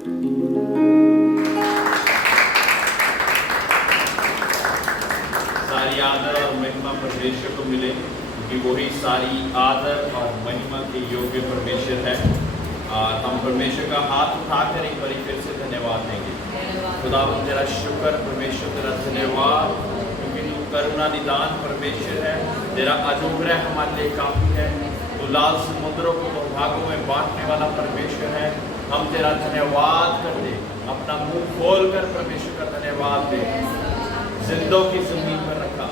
सारी आदर और महिमा परमेश्वर को मिले, क्योंकि वही सारी आदर और महिमा के योग्य परमेश्वर है। और हम परमेश्वर का हाथ उठाकर एक बार फिर से धन्यवाद देंगे। खुदा तेरा शुक्र, परमेश्वर तेरा धन्यवाद, क्योंकि तू करुणा निदान परमेश्वर है। तेरा अनुग्रह हमारे लिए काफ़ी है। तू लाल समुद्रों को दो भागों में बांटने वाला परमेश्वर है। हम तेरा धन्यवाद कर दे, अपना मुंह खोल कर परमेश्वर का धन्यवाद दे। जिंदों की जमीन पर रखा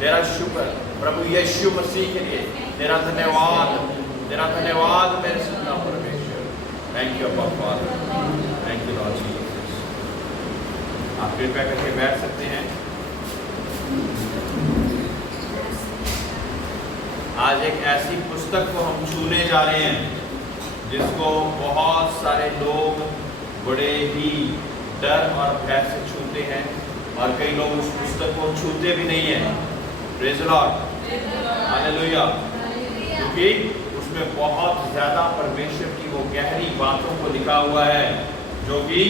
तेरा शुक्र प्रभु यीशु मसीह के लिए तेरा धन्यवाद मेरे सुनना परमेश्वर। Thank you father, thank you Lord Jesus. आप कृपया करके बैठ सकते हैं। आज एक ऐसी पुस्तक को हम छूने जा रहे हैं जिसको बहुत सारे लोग बड़े ही डर और भय से छूते हैं, और कई लोग उस पुस्तक को छूते भी नहीं हैं। Praise the Lord, hallelujah. क्योंकि उसमें बहुत ज़्यादा परमेश्वर की वो गहरी बातों को लिखा हुआ है, जो कि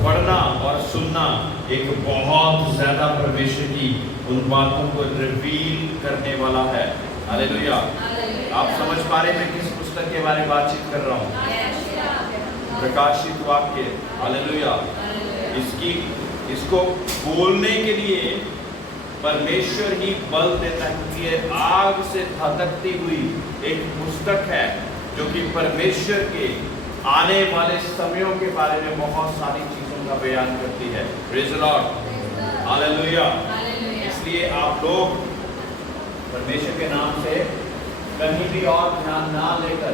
पढ़ना और सुनना एक बहुत ज़्यादा परमेश्वर की उन बातों को रिवील करने वाला है। हालेलुया। आप समझ पा रहे हैं किस पुस्तक के बारे में बातचीत कर रहा हूँ? प्रकाशित वाक्य। हालेलुया। इसको बोलने के लिए परमेश्वर ही बल देता है, क्योंकि ये आग से धधकती हुई एक पुस्तक है जो कि परमेश्वर के आने वाले समयों के बारे में बहुत सारी चीजों का बयान करती है। Praise the Lord, hallelujah. इसलिए आप लोग परमेश्वर के नाम से कहीं भी और ध्यान ना लेकर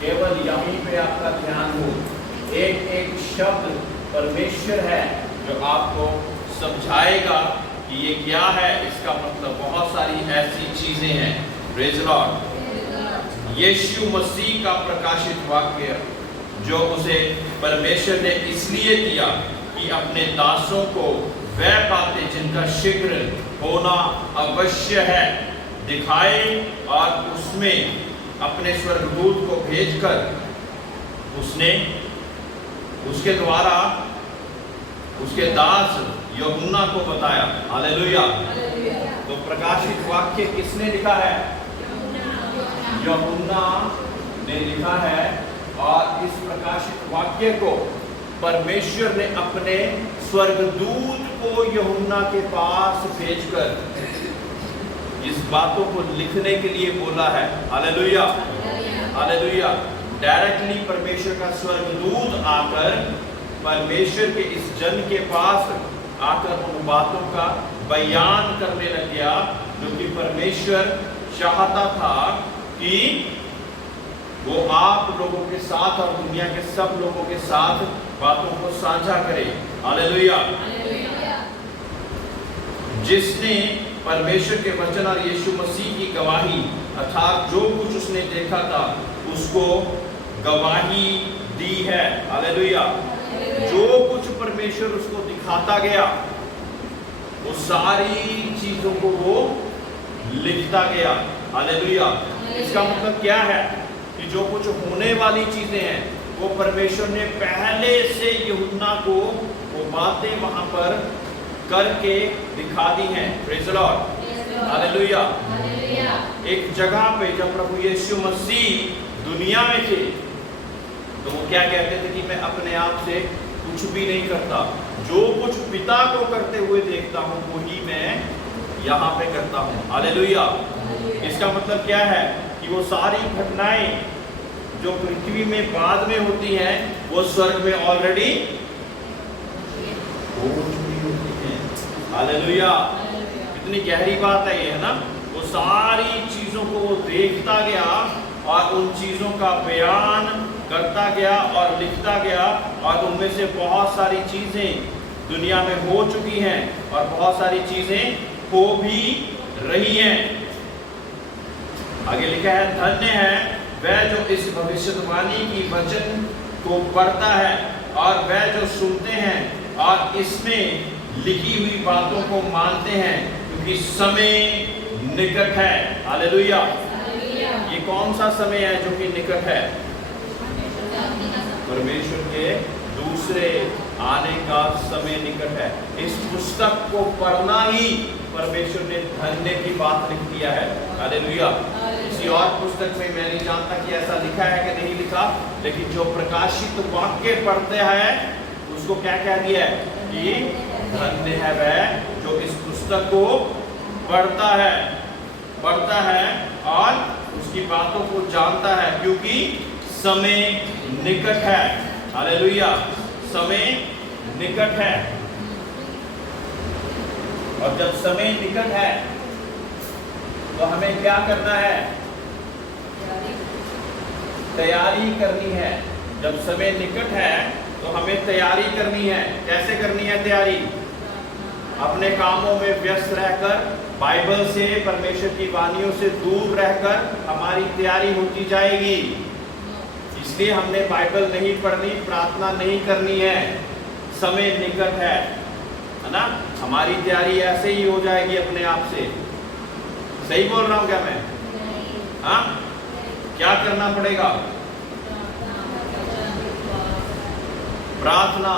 केवल यहीं पे आपका ध्यान हो। एक एक शब्द परमेश्वर है जो आपको समझाएगा कि ये क्या है, इसका मतलब बहुत सारी ऐसी चीजें हैं। Praise the lord. Yeshu Masih का प्रकाशित वाक्य जो उसे परमेश्वर ने इसलिए दिया कि अपने दासों को वह बातें जिनका शीघ्र होना अवश्य है दिखाए, और उसमें अपने स्वर्गदूत को भेजकर उसने उसके द्वारा उसके दास यूहन्ना को बताया। हालेलुया। तो प्रकाशित वाक्य किसने लिखा है? यूहन्ना ने लिखा है, और इस प्रकाशित वाक्य को परमेश्वर ने अपने स्वर्गदूत को यूहन्ना के पास भेजकर इस बातों को लिखने के लिए बोला है। Hallelujah, hallelujah. डायरेक्टली परमेश्वर का स्वर्गदूत आकर परमेश्वर के इस जन के पास आकर उन बातों का बयान करने लग गया जो कि परमेश्वर चाहता था कि वो आप लोगों के साथ और दुनिया के सब लोगों के साथ बातों को साझा करे। हालेलुया। जिसने परमेश्वर के वचन और यीशु मसीह की गवाही अर्थात जो कुछ उसने देखा था उसको गवाही दी है। हालेलुया। जो कुछ परमेश्वर उसको दिखाता गया वो सारी चीजों को वो लिखता गया। हालेलुया। इसका मतलब क्या है कि जो कुछ होने वाली चीजें हैं वो परमेश्वर ने पहले से यूहन्ना को वो बातें वहां पर करके दिखा दी हैं। Praise the Lord, hallelujah. एक जगह पे जब प्रभु यीशु मसीह दुनिया में थे तो वो क्या कहते थे कि मैं अपने आप से कुछ भी नहीं करता, जो कुछ पिता को करते हुए देखता हूँ वही मैं यहाँ पे करता हूँ। हालेलुया। इसका मतलब क्या है कि वो सारी घटनाएं जो पृथ्वी में बाद में होती हैं वो स्वर्ग में ऑलरेडी हो चुकी होती हैं। हालेलुया। कितनी गहरी बात है ये, है ना? वो सारी चीजों को वो देखता गया और उन चीजों का बयान करता गया और लिखता गया, और उनमें से बहुत सारी चीजें दुनिया में हो चुकी हैं और बहुत सारी चीजें हो भी रही हैं। आगे लिखा है, धन्य है वह जो इस भविष्यवाणी की वचन को पढ़ता है और वह जो सुनते हैं और इसमें लिखी हुई बातों को मानते हैं, क्योंकि समय निकट है। हालेलुया। ये कौन सा समय है जो कि निकट है? परमेश्वर के दूसरे है। इस पुस्तक को पढ़ना ही परमेश्वर ने धन्य की बात लिख दिया है। हालेलुया। किसी और पुस्तक में मैं नहीं जानता कि ऐसा लिखा है कि नहीं लिखा, लेकिन जो प्रकाशित वाक्य पढ़ते हैं उसको क्या कह दिया है कि धन्य है वह जो इस पुस्तक को पढ़ता है और उसकी बातों को जानता है, क्योंकि समय निकट है। हालेलुया। समय निकट है, और जब समय निकट है तो हमें क्या करना है? तैयारी करनी है। जब समय निकट है तो हमें तैयारी करनी है। कैसे करनी है तैयारी? अपने कामों में व्यस्त रहकर, बाइबल से, परमेश्वर की वाणियों से दूर रहकर हमारी तैयारी होती जाएगी। इसलिए हमने बाइबल नहीं पढ़नी, प्रार्थना नहीं करनी है। समय निकट है ना? हमारी तैयारी ऐसे ही हो जाएगी अपने आप से। सही बोल रहा हूं क्या मैं? हाँ, क्या करना पड़ेगा? प्रार्थना,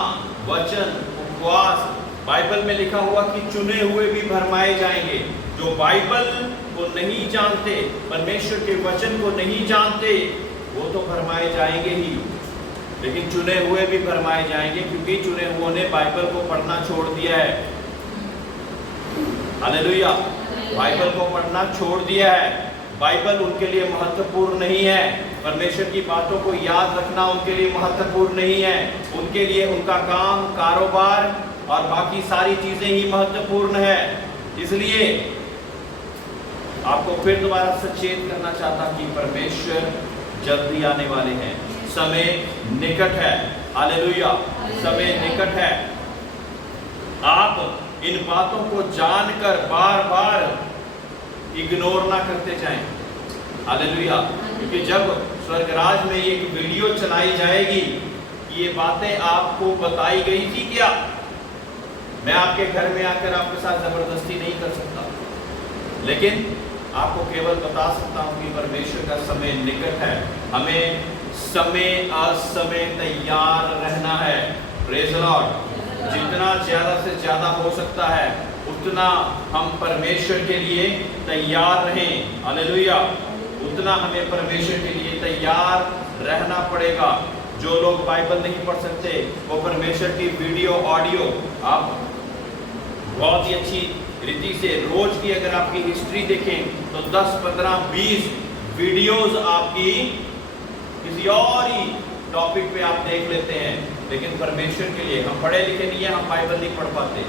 वचन, उपवास। बाइबल में लिखा हुआ कि चुने हुए भी भरमाए जाएंगे। जो बाइबल को नहीं जानते, परमेश्वर के वचन को नहीं जानते, वो तो भरमाए जाएंगे ही, लेकिन चुने हुए भी भरमाए जाएंगे, क्योंकि चुने हुओं ने बाइबल को पढ़ना छोड़ दिया है। हालेलुया। बाइबल को पढ़ना छोड़ दिया है। बाइबल उनके लिए महत्वपूर्ण नहीं है। परमेश्वर की बातों को याद रखना उनके लिए महत्वपूर्ण नहीं है। उनके लिए उनका काम, कारोबार और बाकी सारी चीजें ही महत्वपूर्ण है। इसलिए आपको फिर दोबारा सचेत करना चाहता कि परमेश्वर जल्दी आने वाले हैं। समय निकट है। हालेलुया। समय निकट है। आप इन बातों को जानकर बार बार इग्नोर ना करते जाएं। हालेलुया। क्योंकि जब स्वर्गराज में एक वीडियो चलाई जाएगी कि ये बातें आपको बताई गई थी क्या, मैं आपके घर में आकर आपके साथ जबरदस्ती नहीं कर सकता, लेकिन आपको केवल बता सकता हूं कि परमेश्वर का समय निकट है। हमें समय असमय तैयार रहना है। Praise the Lord. जितना ज्यादा से ज्यादा हो सकता है उतना हम परमेश्वर के लिए तैयार रहें। हालेलुया। उतना हमें परमेश्वर के लिए तैयार रहना पड़ेगा। जो लोग बाइबल नहीं पढ़ सकते, वो परमेश्वर की वीडियो, ऑडियो आप बहुत ही अच्छी रीति से रोज की अगर आपकी हिस्ट्री देखें तो 10, 15, 20 वीडियोस आपकी किसी और ही टॉपिक पे आप देख लेते हैं। लेकिन परमेश्वर के लिए हम पढ़े लिखे नहीं है, हम बाइबल नहीं पढ़ पाते।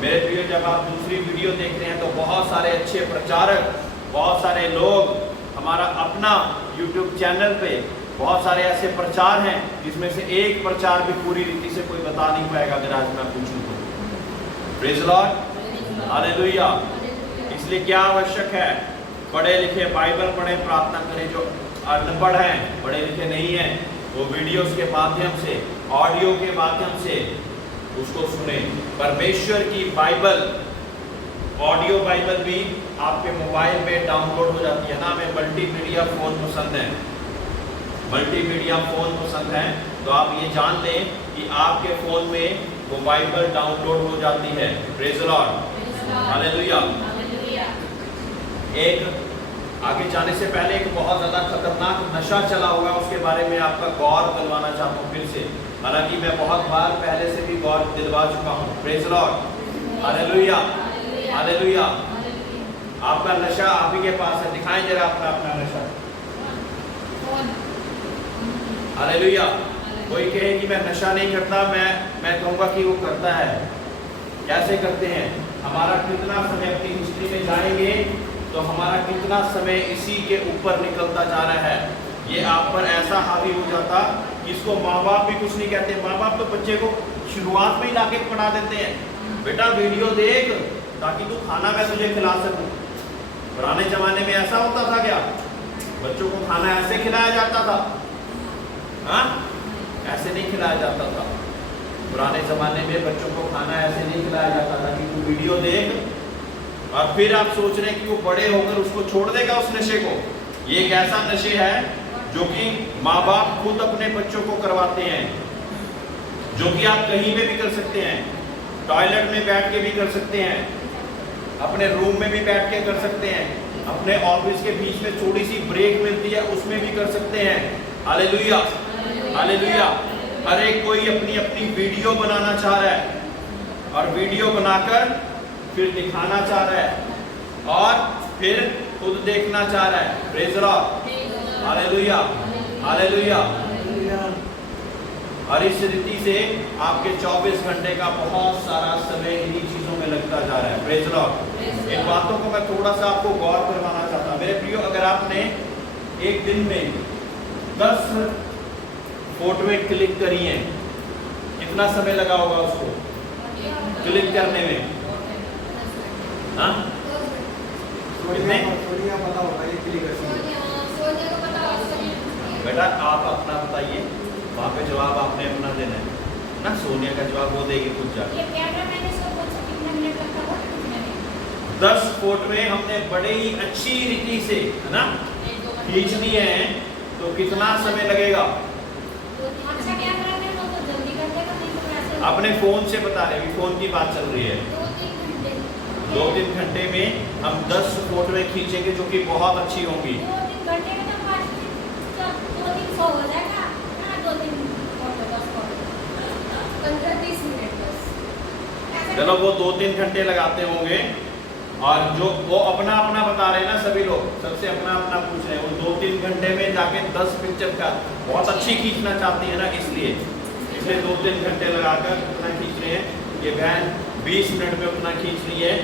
मेरे प्रिय, जब आप दूसरी वीडियो देखते हैं तो बहुत सारे अच्छे प्रचारक, बहुत सारे लोग, हमारा अपना YouTube चैनल पे बहुत सारे ऐसे प्रचार हैं जिसमें से एक प्रचार भी पूरी रीति से कोई बता नहीं पाएगा अगर आज मैं पूछूं तो। Praise the Lord. हालेलुया। इसलिए क्या आवश्यक है? पढ़े लिखे बाइबल पढ़े, प्रार्थना करें। जो अनपढ़ हैं, पढ़े लिखे नहीं हैं, वो वीडियोस के माध्यम से, ऑडियो के माध्यम से उसको सुने। परमेश्वर की बाइबल, ऑडियो बाइबल भी आपके मोबाइल में डाउनलोड हो जाती है ना। हमें मल्टीमीडिया फोन पसंद है, मल्टीमीडिया फोन पसंद है, तो आप ये जान लें कि आपके फोन में वो बाइबल डाउनलोड हो जाती है। Praise the Lord. हालेलुया। एक आगे जाने से पहले एक बहुत ज्यादा खतरनाक नशा चला हुआ है, उसके बारे में आपका गौर दिलवाना चाहता हूँ फिर से। हालांकि मैं बहुत बार पहले से भी गौर दिलवा चुका हूँ। Praise the Lord. Hallelujah. Hallelujah. आपका नशा आप ही के पास है। दिखाएं जरा अपना अपना नशा। हालेलुया। कोई कहे कि मैं नशा नहीं करता, मैं कहूँगा कि वो करता है। कैसे करते हैं? हमारा कितना समय अपनी हिस्ट्री में जाएंगे तो हमारा कितना समय इसी के ऊपर निकलता जा रहा है। ये आप पर ऐसा हावी हो जाता, इसको माँ बाप भी कुछ नहीं कहते। माँ बाप तो बच्चे को शुरुआत में ही लाके पढ़ा देते हैं, बेटा वीडियो देख ताकि तू खाना मैं तुझे खिला सकूं। पुराने जमाने में ऐसा होता था क्या? बच्चों को खाना ऐसे खिलाया जाता था? हाँ, ऐसे नहीं खिलाया जाता था। पुराने जमाने में बच्चों को खाना ऐसे नहीं खिलाया जाता था कि तू वीडियो देख और फिर आप सोच रहे हैं कि वो बड़े होकर उसको छोड़ देगा उस नशे को। ये एक ऐसा नशे है जो कि माँ बाप खुद अपने बच्चों को करवाते हैं, जो कि आप कहीं पे भी कर सकते हैं। टॉयलेट में बैठ के भी कर सकते हैं, अपने रूम में भी बैठ के कर सकते हैं, अपने ऑफिस के बीच में थोड़ी सी ब्रेक मिलती है उसमें भी कर सकते हैं। Hallelujah, hallelujah. हर एक कोई अपनी अपनी वीडियो बनाना चाह रहा है और वीडियो बनाकर फिर दिखाना चाह रहा है और फिर खुद देखना चाह रहा है। Praise the Lord, hallelujah, hallelujah. और इस रीति से आपके 24 घंटे का बहुत सारा समय इन्हीं चीजों में लगता जा रहा है। Praise the Lord. इन बातों को मैं थोड़ा सा आपको गौर करवाना चाहता हूं। मेरे प्रियो, अगर आपने एक दिन में 10 फोटोएं क्लिक करी हैं, कितना समय लगा होगा उसको क्लिक करने में? हाँ, कितने? बेटा आप अपना बताइए, वहाँ पे जवाब आपने अपना देना है ना। सोनिया का जवाब वो देगी खुद जाके। 10 फोटोएं हमने बड़े ही अच्छी रीति से, है ना, खींचनी है, तो कितना समय लगेगा? अपने फोन से बता रहे, फोन की बात चल रही है। 2-3 घंटे में हम 10 फोटोएं खींचेंगे जो कि बहुत अच्छी होंगी। चलो वो 2-3 घंटे लगाते होंगे, और जो वो अपना अपना बता रहे हैं ना, सभी लोग सबसे अपना अपना पूछ रहे हैं। वो 2-3 घंटे में जाके 10 पिक्चर का बहुत अच्छी खींचना चाहती है ना, इसलिए 2-3 घंटे लगाकर उतना खींच रहे हैं। ये बहन 20 मिनट में उतना खींच रही है,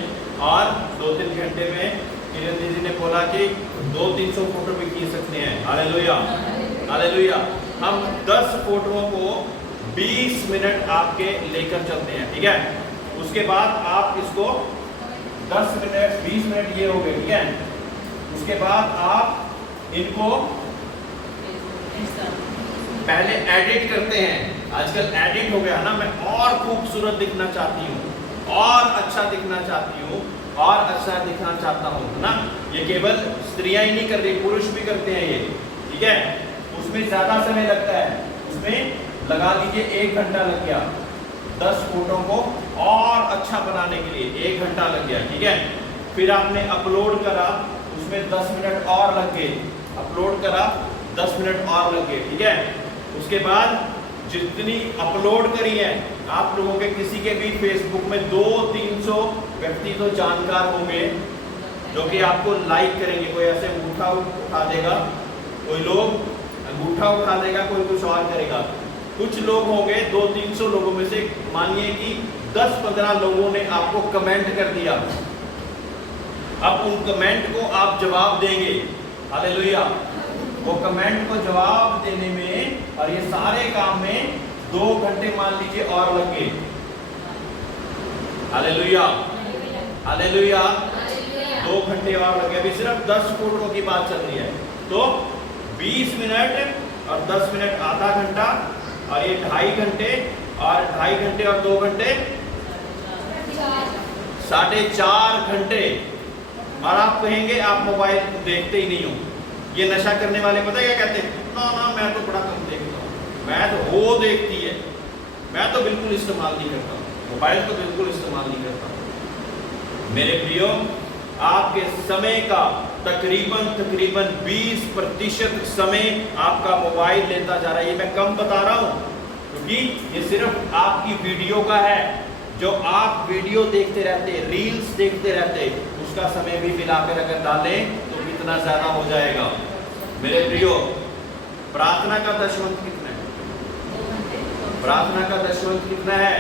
और 2-3 घंटे में किरण दीदी ने बोला कि 200-300 फोटो भी खींच सकते हैं। Hallelujah, hallelujah. हम 10 फोटोओं को 20 मिनट आपके लेकर चलते हैं, ठीक है। उसके बाद आप इसको 10 मिनट 20 मिनट ये हो गए, ठीक है। उसके बाद आप इनको पहले एडिट करते हैं। आजकल एडिट हो गया ना, मैं और खूबसूरत दिखना चाहती हूँ, और अच्छा दिखना चाहती हूँ, और अच्छा दिखना चाहता हूँ ना। ये केवल स्त्रियां ही नहीं कर रही, पुरुष भी करते हैं ये, ठीक है। उसमें ज्यादा समय लगता है, उसमें लगा लीजिए 1 घंटा लग गया 10 फोटो को और अच्छा बनाने के लिए 1 घंटा लग गया, ठीक है। फिर आपने अपलोड करा, उसमें 10 मिनट और लग गए, अपलोड करा 10 मिनट और लग गए, ठीक है। उसके बाद जितनी अपलोड करी है, आप लोगों के किसी के भी फेसबुक में 200-300 व्यक्ति तो जानकार होंगे जो कि आपको लाइक करेंगे। कोई ऐसे अंगूठा उठा देगा, कोई लोग अंगूठा उठा देगा, कोई कुछ और करेगा। कुछ लोग होंगे 200-300 लोगों में से, मानिए कि 10-15 लोगों ने आपको कमेंट कर दिया। अब उन कमेंट को आप जवाब देंगे। हालेलुया। वो कमेंट को जवाब देने में और ये सारे काम में 2 घंटे मान लीजिए और लग गए। Hallelujah, hallelujah. 2 घंटे और लग गए। अभी सिर्फ 10 फोटो की बात चल रही है, तो 20 मिनट और 10 मिनट आधा घंटा, और ये 2.5 घंटे, और 2.5 घंटे और 2 घंटे 4.5 घंटे। और आप कहेंगे आप मोबाइल देखते ही नहीं हो। ये नशा करने वाले पता है क्या कहते हैं? ना ना, मैं तो बड़ा कम देखता हूँ, मैं तो वो देखती है, मैं तो बिल्कुल इस्तेमाल नहीं करता, मोबाइल तो बिल्कुल इस्तेमाल नहीं करता। मेरे प्रियो, आपके समय का तकरीबन 20% समय आपका मोबाइल लेता जा रहा है। ये मैं कम बता रहा हूँ क्योंकि ये सिर्फ आपकी वीडियो का है। जो आप वीडियो देखते रहते, रील्स देखते रहते, उसका समय भी मिलाकर अगर डालें तो कितना ज्यादा हो जाएगा। मेरे प्रियो, प्रार्थना का दशवंत कितना है? प्रार्थना का दशवंत कितना है?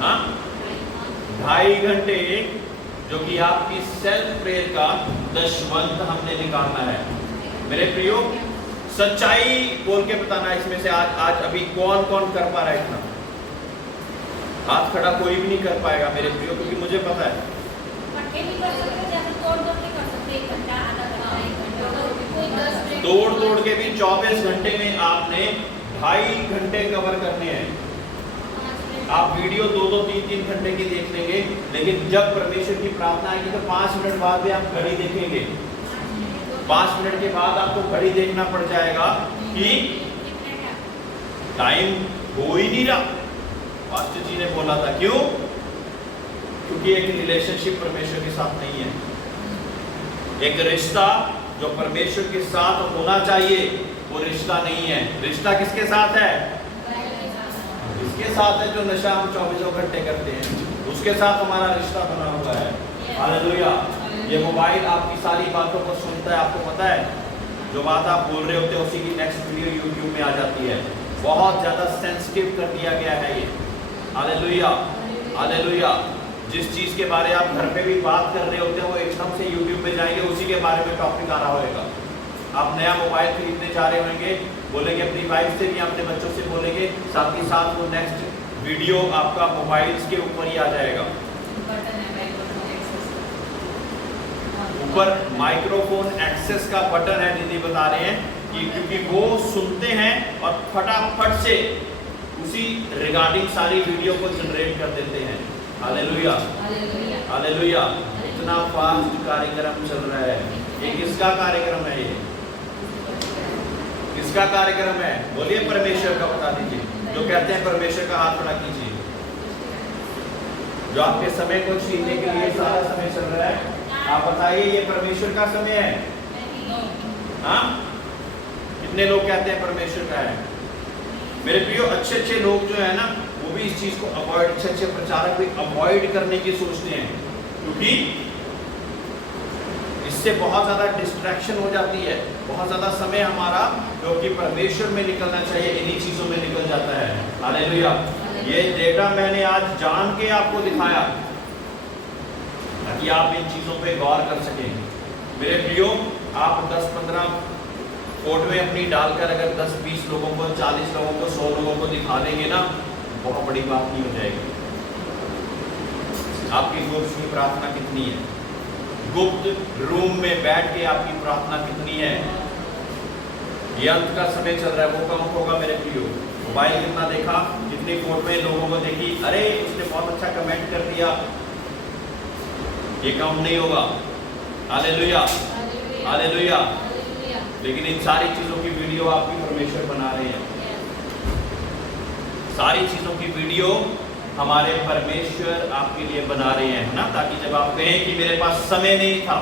हाँ, 2.5 घंटे, जो कि आपकी सेल्फ प्रेयर का दशवंत हमने निकालना है। मेरे प्रियो, सच्चाई बोल के बताना इसमें से आज अभी कौन कौन कर पा रहा है इतना? हाथ खड़ा कोई भी नहीं कर पाएगा मेरे प्रियो, क्योंकि मुझे पता है। तोड़ के भी 24 घंटे में आपने 2.5 घंटे कवर करने हैं। आप वीडियो 2-2, 3-3 घंटे की देख लेंगे, लेकिन जब परमेश्वर की प्रार्थना आएगी तो 5 मिनट बाद भी आप घड़ी देखेंगे। 5 मिनट के बाद आपको घड़ी देखना पड़ जाएगा कि टाइम हो ही नहीं रहा। पास्टर जी ने बोला था, क्यों? क्योंकि एक रिलेशनशिप परमेश्वर के साथ नहीं है। एक रिश्ता जो परमेश्वर के साथ होना चाहिए वो रिश्ता नहीं है। रिश्ता किसके साथ है? इसके साथ है जो नशा हम 24 घंटे करते हैं, उसके साथ हमारा रिश्ता बना हुआ है। हालेलुया। ये मोबाइल आपकी सारी बातों को सुनता है, आपको पता है, जो बात आप बोल रहे होते हैं उसी की नेक्स्ट वीडियो यूट्यूब में आ जाती है। बहुत ज्यादा सेंसिटिव कर दिया गया है ये। Hallelujah, hallelujah. जिस चीज के बारे आप घर पे भी बात कर रहे होते हैं वो एकदम से यूट्यूब में जाएंगे, उसी के बारे में टॉपिक आ रहा होगा। आप नया मोबाइल खरीदने जा रहे होंगे, बोलेंगे अपनी वाइफ से भी, अपने बच्चों से बोलेंगे, साथ ही साथ वो नेक्स्ट वीडियो आपका मोबाइल्स के ऊपर ही आ जाएगा। ऊपर माइक्रोफोन एक्सेस का बटन है, दीदी बता रहे हैं कि क्योंकि वो सुनते हैं और फटाफट से उसी रिगार्डिंग सारी वीडियो को जनरेट कर देते हैं। Hallelujah, hallelujah. इतना फास्ट कार्यक्रम चल रहा है। ये किसका कार्यक्रम है? ये किसका कार्यक्रम है? बोलिए परमेश्वर का, बता दीजिए। जो कहते हैं परमेश्वर का हाथ खड़ा कीजिए। जो आपके समय को छीनने के लिए सारा समय चल रहा है, आप बताइए ये परमेश्वर का समय है? हाँ, कितने लोग कहते हैं परमेश्वर का है? मेरे प्रियो, अच्छे अच्छे लोग जो है ना, वो भी इस चीज को अवॉइड, अच्छे अच्छे प्रचारक भी अवॉइड करने की सोचते हैं, क्योंकि इससे बहुत ज्यादा डिस्ट्रैक्शन हो जाती है। बहुत ज्यादा समय हमारा जो कि परमेश्वर में निकलना चाहिए, इन्हीं चीजों में निकल जाता है। हालेलुया। ये डेटा मैंने आज जान के आपको दिखाया ताकि आप इन चीजों पे गौर कर सकें। मेरे प्रियो, आप 10-15 फोटोएं अपनी डालकर अगर 10-20 लोगों को, 40 लोगों को, 100 लोगों को दिखा देंगे ना, बहुत बड़ी बात नहीं हो जाएगी। आपकी गुप्त की प्रार्थना कितनी है? गुप्त रूम में बैठ के आपकी प्रार्थना कितनी है? ये अंत का समय चल रहा है, वो काउंट होगा मेरे प्रियो। मोबाइल कितना देखा, कितनी फोटोएं लोगों को देखी, अरे उसने बहुत अच्छा कमेंट कर दिया, ये काउंट नहीं होगा। Hallelujah, hallelujah. लेकिन इन सारी चीजों की वीडियो आपकी परमेश्वर बना रहे हैं। सारी चीजों की वीडियो हमारे परमेश्वर आपके लिए बना रहे हैं, है ना, ताकि जब आप कहें कि मेरे पास समय नहीं था,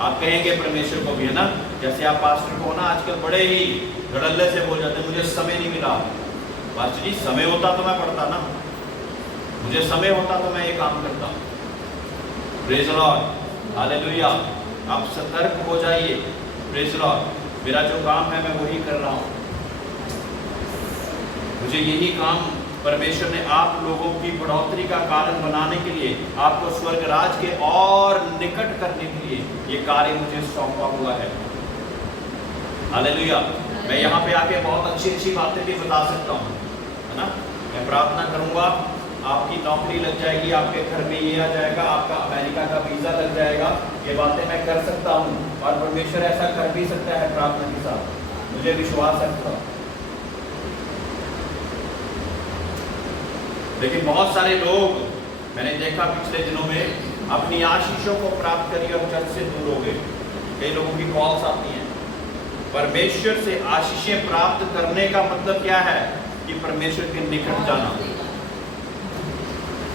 आप कहेंगे परमेश्वर को भी, है ना। जैसे आप पास्टर को ना आजकल बड़े ही धड़ल्ले से बोल जाते हैं, मुझे समय नहीं मिला। पास्टर जी, समय होता तो मैं पढ़ता ना, मुझे समय होता तो मैं ये काम करता। Praise the Lord, hallelujah. आप सतर्क हो जाइए। Praise the Lord. मेरा जो काम है मैं वही कर रहा हूँ। मुझे यही काम परमेश्वर ने आप लोगों की बढ़ोतरी का कारण बनाने के लिए, आपको स्वर्ग राज के और निकट करने के लिए ये कार्य मुझे सौंपा हुआ है। हालेलुया। मैं यहाँ पे आके बहुत अच्छी अच्छी बातें भी बता सकता हूँ, है ना। मैं प्रार्थना करूँगा, आपकी नौकरी लग जाएगी, आपके घर में ये आ जाएगा, आपका अमेरिका का वीज़ा लग जाएगा। ये बातें मैं कर सकता हूँ और परमेश्वर ऐसा कर भी सकता है प्रार्थना के साथ, मुझे विश्वास है। लेकिन बहुत सारे लोग मैंने देखा पिछले दिनों में अपनी आशीषों को प्राप्त करी और चर्च से दूर हो गए। कई लोगों की कॉल्स आती हैं। परमेश्वर से आशीषें प्राप्त करने का मतलब क्या है? कि परमेश्वर के निकट जाना।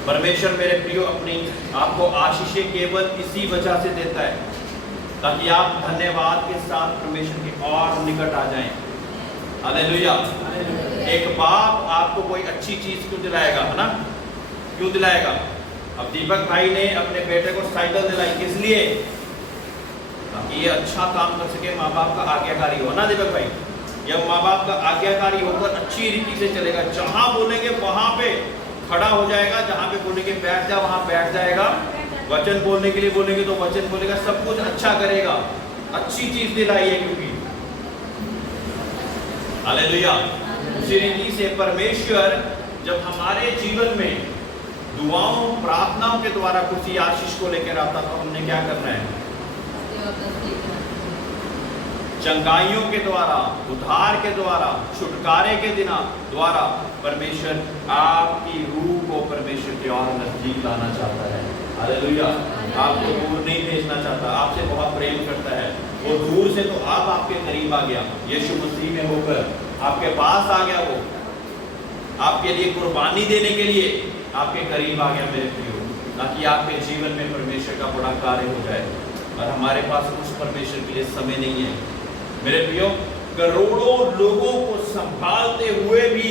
परमेश्वर मेरे प्रियो अपनी आपको आशीषें केवल इसी वजह से देता है ताकि आप धन्यवाद के साथ परमेश्वर के और निकट आ जाएं। हालेलुया। एक बाप आपको कोई अच्छी चीज क्यों दिलाएगा, है ना? क्यों दिलाएगा? अब दीपक भाई ने अपने बेटे को साइकिल दिलाई, किस लिए? ताकि ये अच्छा काम कर सके, माँ बाप का आज्ञाकारी हो ना दीपक भाई। जब माँ बाप का आज्ञाकारी होकर अच्छी रीति से चलेगा, जहां बोलेंगे वहां पे खड़ा हो जाएगा, जहां पे बोलेंगे बैठ जा वहां बैठ जाएगा, वचन बोलने के लिए बोलेंगे तो वचन बोलेगा, सब कुछ अच्छा करेगा। अच्छी चीज दिलाई है क्योंकि। हालेलुया। उसी रीति से परमेश्वर जब हमारे जीवन में दुआओं प्रार्थनाओं के द्वारा कुछ आशीष को लेकर आता तो हमने क्या करना है? चंगाइयों के द्वारा, उद्धार के द्वारा, छुटकारे के दिना द्वारा परमेश्वर आपकी रूह को परमेश्वर के और नजदीक लाना चाहता है। हालेलुया। आपको दूर नहीं भेजना चाहता, आपसे बहुत प्रेम करता है। वो दूर से तो आप आपके करीब आ गया, यीशु मसीह में होकर आपके पास आ गया। वो आपके लिए कुर्बानी देने के लिए आपके करीब आ गया मेरे प्रियो, ताकि आपके जीवन में परमेश्वर का बड़ा कार्य हो जाए। और हमारे पास उस परमेश्वर के लिए समय नहीं है मेरे प्रियो। करोड़ों लोगों को संभालते हुए भी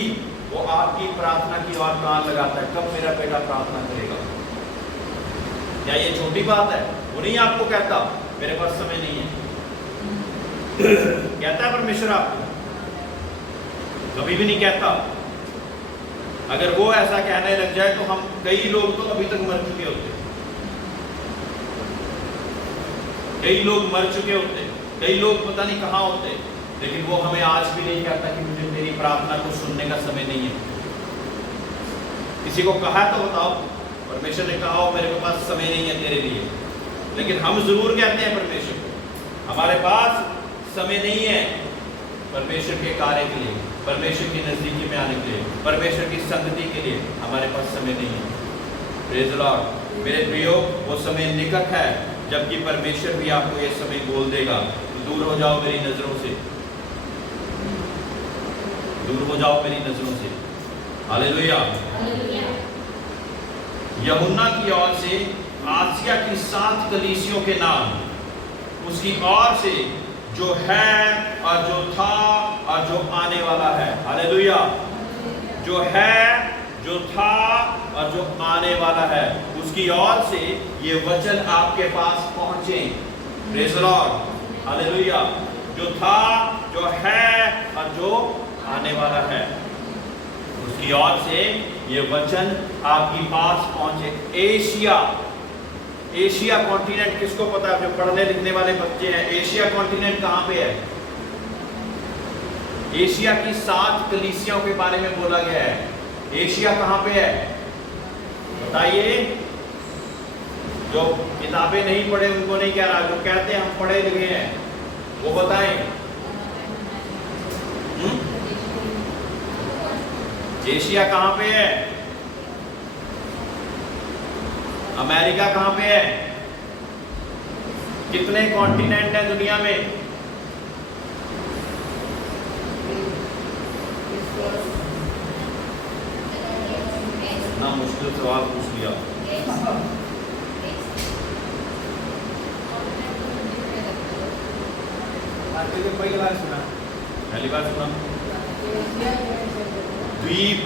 वो आपकी प्रार्थना की ओर कान लगाता है, कब मेरा बेटा प्रार्थना करेगा। क्या ये छोटी बात है? वो नहीं आपको कहता मेरे पास समय नहीं है, कहता है परमेश्वर आपको? कभी भी नहीं कहता। अगर वो ऐसा कहने लग जाए तो हम कई लोग तो अभी तक मर चुके होते, कई लोग मर चुके होते, कई लोग पता नहीं कहां होते, लेकिन वो हमें आज भी नहीं कहता कि मुझे तेरी प्रार्थना को सुनने का समय नहीं है। किसी को कहा तो बताओ, परमेश्वर ने कहा हो मेरे पास समय नहीं है तेरे लिए, लेकिन हम जरूर कहते हैं परमेश्वर को हमारे पास समय नहीं है परमेश्वर के कार्य के लिए, परमेश्वर की नजदीकी में आने के लिए, परमेश्वर की संगति के लिए हमारे पास समय नहीं है। Praise the Lord. मेरे प्रियो, वो समय निकट है जबकि परमेश्वर भी आपको ये समय बोल देगा, दूर हो जाओ मेरी नजरों से, दूर हो जाओ मेरी नजरों से। हालेलुया। यूहन्ना की ओर से आसिया की 7 कलीसियों के नाम, उसकी ओर से जो है और जो था और जो आने वाला है। हालेलुया। जो है, जो था और जो आने वाला है, उसकी ओर से ये वचन आपके पास पहुंचे। Praise the Lord. हालेलुया। जो था, जो है और जो आने वाला है, उसकी ओर से ये वचन आपके पास पहुंचे। एशिया, एशिया कॉन्टिनेंट किसको पता है? जो पढ़ने लिखने वाले बच्चे हैं, एशिया कॉन्टिनेंट कहां पे है? एशिया की 7 कलीसियाओं के बारे में बोला गया है। एशिया कहां पे है बताइए? जो किताबें नहीं पढ़े उनको नहीं कह रहा, जो कहते हैं हम पढ़े लिखे हैं वो बताएं। एशिया कहां पे है? अमेरिका कहां पे है? कितने कॉन्टिनेंट हैं दुनिया में? ना मुश्किल सवाल पूछ लिया। पहली बार सुना। द्वीप,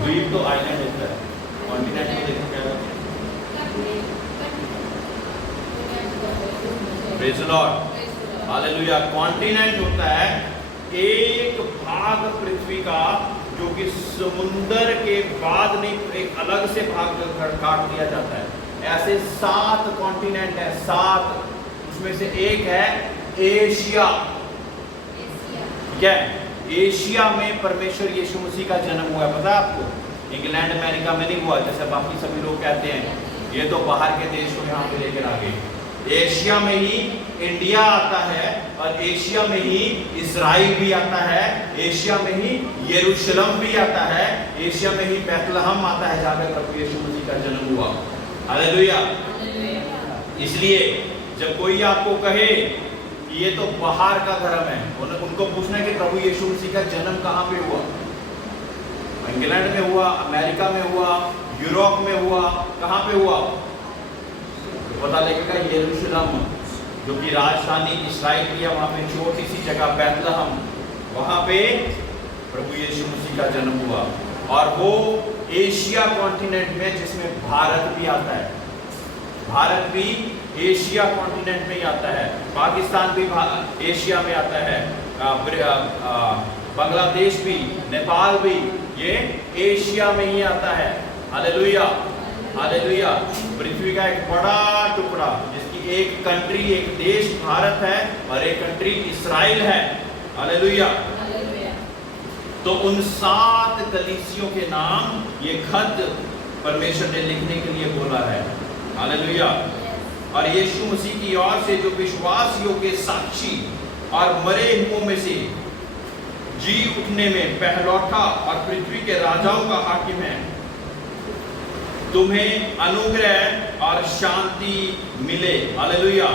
द्वीप तो आइलैंड होता है, कॉन्टिनेंट को देखो क्या होता है। Praise the Lord. Hallelujah. Continent होता है एक भाग पृथ्वी का जो कि समुंदर के बाद नहीं, एक अलग से भाग काट दिया जाता है। ऐसे 7 कॉन्टिनेंट है, 7, उसमें से एक है एशिया। ठीक है, एशिया में परमेश्वर यीशु मसीह का जन्म हुआ है। पता है आपको? इंग्लैंड अमेरिका में नहीं हुआ जैसे बाकी सभी लोग कहते हैं, ये तो बाहर के देश को यहाँ पे लेकर आ गए। एशिया में ही इंडिया आता है और एशिया में ही इजराइल भी आता है, एशिया में ही यरूशलेम भी आता है, एशिया में ही बैतलहम आता है जहाँ पे प्रभु यीशु मसीह का जन्म हुआ। हालेलुया। इसलिए जब कोई आपको कहे कि ये तो बाहर का धर्म है, उनको पूछना है कि प्रभु यीशु मसीह का जन्म कहाँ पे हुआ? इंग्लैंड में हुआ, अमेरिका में हुआ, यूरोप में हुआ, कहाँ पे हुआ? पता लगेगा यरूशलेम, जो कि राजधानी इस्राइल की है, वहाँ पे छोटी सी जगह बैतलहम, वहाँ पे प्रभु यीशु मसीह का जन्म हुआ। और वो एशिया कॉन्टिनेंट में, जिसमें भारत भी आता है, भारत भी एशिया कॉन्टिनेंट में ही आता है, पाकिस्तान भी एशिया में आता है, बांग्लादेश भी, नेपाल भी, ये एशिया में ही आता है। हालेलुया। हालेलुया। पृथ्वी का एक बड़ा टुकड़ा, जिसकी एक कंट्री, एक देश भारत है और एक कंट्री इस्राइल है। हालेलुया। तो उन 7 कलीसियों के नाम ये खत परमेश्वर ने लिखने के लिए बोला है। हालेलुया। और यीशु मसीह की ओर से जो विश्वास योग्य साक्षी और मरे हुओं में से जी उठने में पहलौठा और पृथ्वी के राजाओं का हाकिम है, तुम्हें अनुग्रह और शांति मिले। हालेलुया।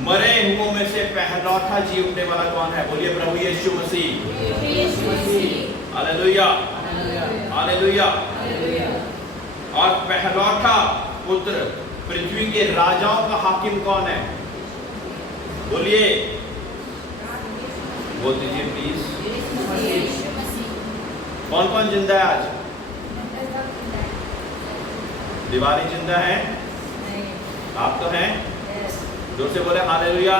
मरे हुओं में से पहलौठा जी उठने वाला कौन है? बोलिए प्रभु यीशु मसीह। Hallelujah, hallelujah. और पहलौठा पुत्र पृथ्वी के राजाओं का हाकिम कौन है? बोलिए, बोल दीजिए प्लीज। कौन कौन जिंदा है आज? दीवारी जिंदा है? आप तो हैं? जोर से बोले हालेलुया।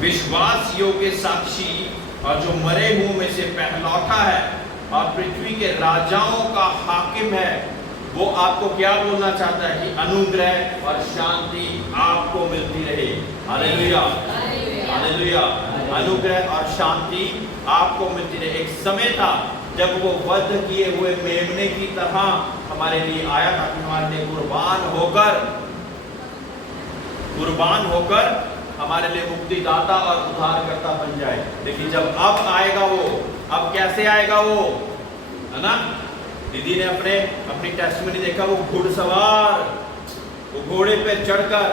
विश्वास योग्य साक्षी और जो मरे हुओं में से पहलौठा है और पृथ्वी के राजाओं का हाकिम है, वो आपको क्या बोलना चाहता है कि अनुग्रह और शांति आपको मिलती रहे। Hallelujah, hallelujah. अनुग्रह और शांति आपको मिलती रहे। एक समय था जब वो वध किए हुए मेमने की तरह हमारे लिए आया था, हमारे लिए कुर्बान होकर हमारे लिए मुक्तिदाता और उद्धारकर्ता बन जाए। लेकिन जब अब आएगा वो, अब कैसे आएगा वो, है ना? दीदी ने अपनी टेस्टमनी देखा, वो घुड़सवार, वो घोड़े पे चढ़कर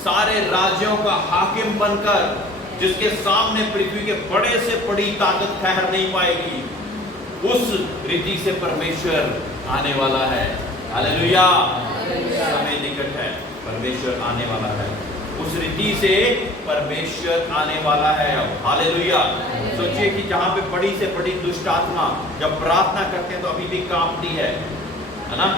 सारे राज्यों का हाकिम बनकर, जिसके सामने पृथ्वी के बड़े से बड़ी ताकत ठहर नहीं पाएगी, उस रीति से परमेश्वर आने वाला है। हालेलुया। समय निकट है, परमेश्वर आने वाला है। उस रीति से परमेश्वर आने वाला है अब। हालेलुया। सोचिए कि जहां पे बड़ी से बड़ी दुष्ट आत्मा जब प्रार्थना करते हैं तो अभी भी कांपती है ना?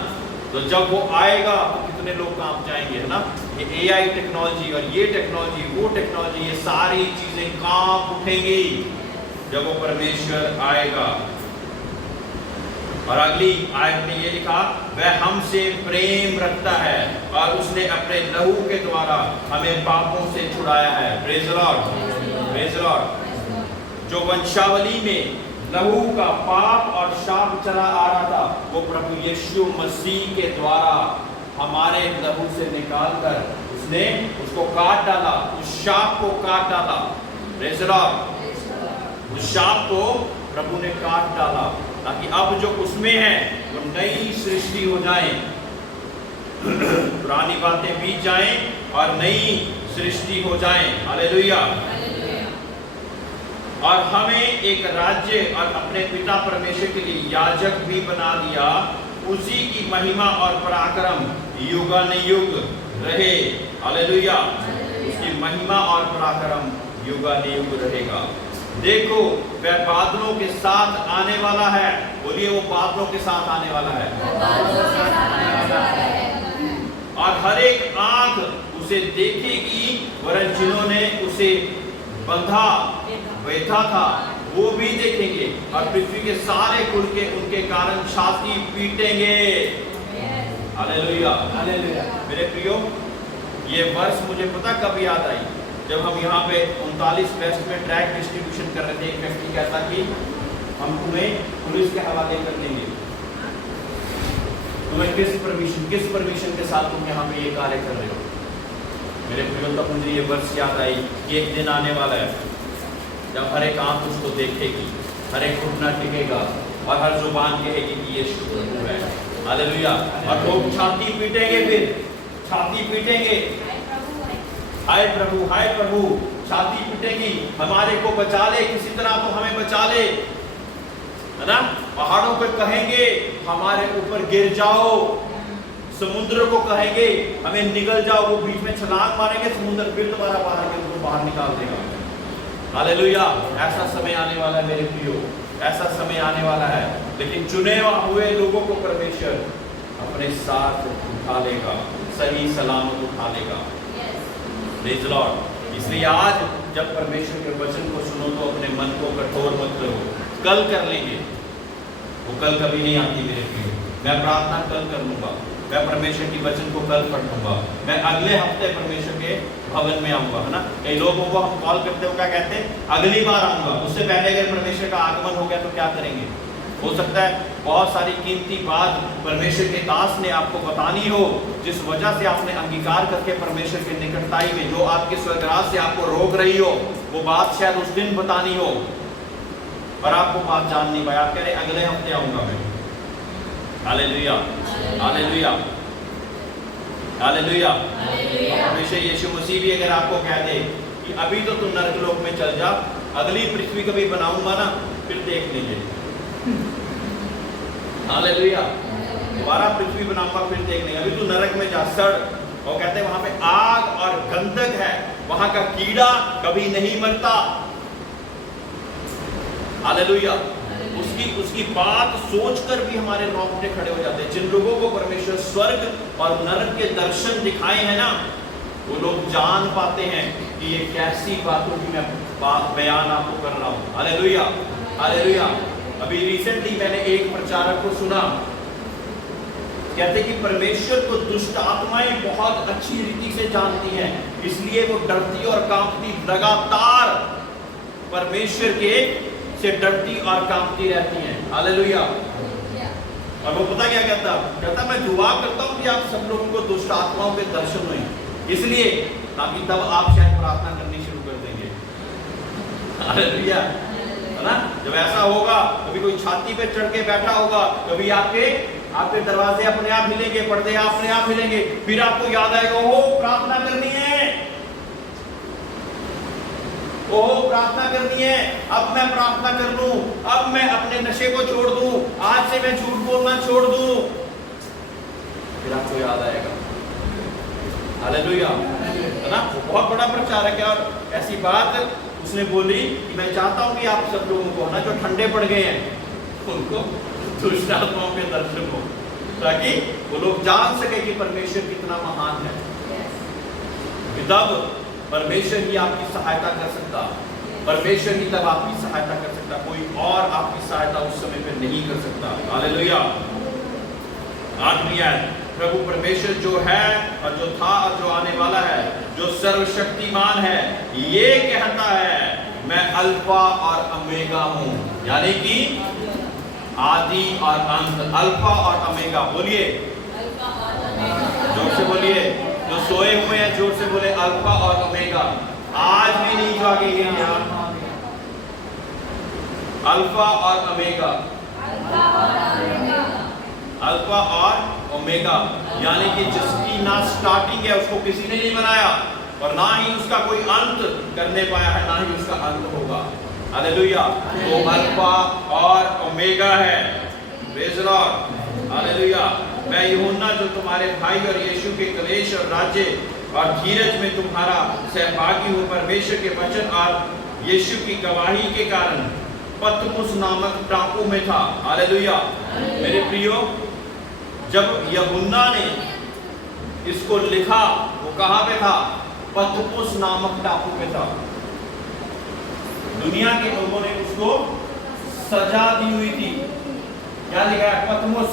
तो जब वो आएगा तो कितने लोग कांप जाएंगे, है ना? ये एआई टेक्नोलॉजी और ये टेक्नोलॉजी, वो टेक्नोलॉजी, ये सारी चीजें कांप उठेंगी जब वो परमेश्वर आएगा। और अगली आयत में ये लिखा, वह हमसे प्रेम रखता है और उसने अपने लहू के द्वारा हमें पापों से छुड़ाया है। Praise the Lord, praise the Lord. जो वंशावली में लहू का पाप और शाप चला आ रहा था, वो प्रभु यीशु मसीह के द्वारा हमारे लहू से निकालकर उसने उसको काट डाला, उस शाप को काट डाला। Praise the Lord. उस शाप को प्रभु ने काट डाला ताकि अब जो उसमें है वो नई सृष्टि हो जाए, पुरानी बातें बीत जाएं और नई सृष्टि हो जाए। हालेलुया। और हमें एक राज्य और अपने पिता परमेश्वर के लिए याजक भी बना दिया, उसी की महिमा और पराक्रम युगानुयुग रहे। हालेलुया। उसकी महिमा और पराक्रम युगानुयुग रहेगा। देखो, वह बादलों के साथ आने वाला है। बोलिए, वो बादलों के साथ आने वाला है। और हर एक आंख उसे देखेगी, वरन जिन्होंने उसे बंधा बैठा था वो भी देखेंगे, और पृथ्वी के सारे कुल के उनके कारण छाती पीटेंगे। Hallelujah, hallelujah. मेरे प्रियो, ये वर्ष मुझे पता कब याद आई, जब हम यहाँ पे 39 वेस्ट में ट्रैक डिस्ट्रीब्यूशन कर रहे थे। एक व्यक्ति कहता कि हम तुम्हें पुलिस के हवाले कर देंगे। तुम्हें किस परमिशन के साथ तुम यहाँ पे ये कार्य कर रहे हो? मेरे प्रियो, तब मुझे ये वर्ष याद आई कि एक दिन आने वाला है जब हर एक आंख उसको देखेगी, हर एक घुटना टिकेगा और हर जुबान कहेगी कि ये प्रभु है। हालेलुया। और लोग छाती पीटेंगे, फिर छाती पीटेंगे, हाय प्रभु, हाय प्रभु, छाती पीटेगी, हमारे को बचा ले, किसी तरह तो हमें बचा ले, है ना? पहाड़ों पे कहेंगे हमारे ऊपर गिर जाओ, समुद्र को कहेंगे हमें निगल जाओ, वो बीच में छलांग मारेंगे, समुद्र फिर दोबारा बाहर निकाल देगा। हालेलुया। ऐसा समय आने वाला है मेरे प्रियो, ऐसा समय आने वाला है। लेकिन चुने हुए लोगों को परमेश्वर अपने साथ उठा लेगा, सही सलामत उठा लेगा। Praise the Lord. इसलिए आज जब परमेश्वर के वचन को सुनो तो अपने मन को कठोर मत करो, कल कर लेंगे। वो कल कभी नहीं आती मेरे प्रियो। मैं प्रार्थना कल कर लूंगा, मैं परमेश्वर की वचन को कल पढ़ लूंगा, मैं अगले हफ्ते परमेश्वर के भवन में आऊंगा, है ना? कई लोगों को हम कॉल करते हो, क्या कहते हैं? अगली बार आऊंगा। उससे पहले अगर परमेश्वर का आगमन हो गया तो क्या करेंगे? हो सकता है बहुत सारी कीमती बात परमेश्वर के दास ने आपको बतानी हो, जिस वजह से आपने अंगीकार करके परमेश्वर के निकटताई में जो आपके स्वर्गराज से आपको रोक रही हो, वो बात शायद उस दिन बतानी हो और आपको बात जान नहीं पाया। आप कह रहे अगले हफ्ते आऊंगा मैं। Hallelujah, hallelujah. हालेलुया। हमेशा यीशु मसीह भी अगर आपको कह दे कि अभी तो तुम नरक लोक में चल जा, अगली पृथ्वी कभी बनाऊंगा ना फिर देख लीजिए। हालेलुया। दोबारा पृथ्वी बनाऊंगा फिर देख लेंगे, अभी तू नरक में जा सड़। और कहते हैं वहां पे आग और गंधक है, वहां का कीड़ा कभी नहीं मरता। हालेलुया। उसकी बात सोचकर भी हमारे रोंगटे खड़े हो जाते हैं। जिन लोगों को परमेश्वर स्वर्ग और नरक के दर्शन दिखाए हैं ना, वो लोग जान पाते हैं कि ये कैसी बातों की मैं बात बयान आपको कर रहा हूं। Hallelujah, hallelujah. अभी रिसेंटली मैंने एक प्रचारक को सुना, कहते कि परमेश्वर को दुष्ट आत्माएं बहुत अच्छी रीति से जानती हैं, इसलिए वो डरती और कांपती, लगातार परमेश्वर के से डरती और कांपती रहती हैं। हालेलुया। और वो पता क्या कहता, मैं दुआ करता हूं कि आप सब लोगों को दुष्ट आत्माओं के दर्शन हुए, इसलिए ताकि तब आप शायद प्रार्थना करनी शुरू कर देंगे। हालेलुया, है ना। जब ऐसा होगा, कभी कोई छाती पे चढ़ के बैठा होगा, कभी आपके दरवाजे अपने आप मिलेंगे, पर्दे अपने आप मिलेंगे, फिर आपको याद आएगा ओह प्रार्थना करनी है, ओह प्रार्थना करनी है, अब मैं प्रार्थना कर लूं, अब मैं अपने नशे को छोड़ दूं, आज से मैं झूठ बोलना छोड़ दूं, फिर आपको याद आएगा। हालेलुया, है ना। बहुत बड़ा प्रचारक है और ऐसी बात उसने बोली कि मैं चाहता हूं कि आप सब लोगों को ना जो ठंडे पड़ गए हैं उनको दुष्ट आत्माओं के दर्शन हो, ताकि वो लोग जान सके कि परमेश्वर कितना महान है। तब परमेश्वर ही आपकी सहायता कर सकता, परमेश्वर ही तब आपकी सहायता कर सकता, कोई और आपकी सहायता उस समय पे नहीं कर सकता। हालेलुया। 8वीं आयत, प्रभु परमेश्वर जो है और जो था और जो आने वाला है, जो सर्वशक्तिमान है, ये कहता है मैं अल्फा और ओमेगा हूं, यानी कि आदि और अंत, अल्फा और ओमेगा। बोलिए, जोर से बोलिए, जो सोए हुए हैं जोर से बोले अल्फा और ओमेगा। आज भी नहीं जागेंगे यहाँ, अल्फा और ओमेगा, अल्फा और ओमेगा, यानी कि जिसकी ना स्टार्टिंग है उसको किसी ने नहीं बनाया और ना ही उसका कोई अंत करने पाया है, ना ही उसका अंत होगा। हालेलुया। तो अल्फा और ओमेगा है। Praise the Lord. हालेलुया। मैं यूहन्ना जो तुम्हारे भाई और यीशु के कलेश और राज्य और धीरज में तुम्हारा सहभागी हूँ, परमेश्वर के वचन और यीशु की गवाही के कारण पतमुस नामक टापू में था। हालेलुया। मेरे प्रियो, जब यूहन्ना ने इसको लिखा वो कहाँ पे था? पतमुस नामक टापू पे था। दुनिया के लोगों ने उसको सजा दी हुई थी। क्या लिखा है? पतमुस,